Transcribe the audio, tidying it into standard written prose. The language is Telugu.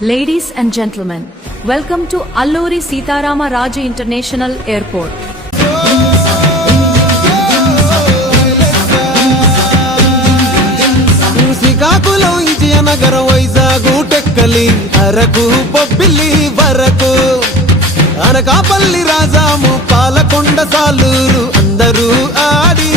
Ladies and gentlemen, welcome to Alluri Sitarama Raju International Airport. Srikakulam Vizianagaram Vizag Tekkali Araku Bobbili వరకు అనకాపల్లి రాజాము పాలకొండ సాలూరు అందరూ ఆడి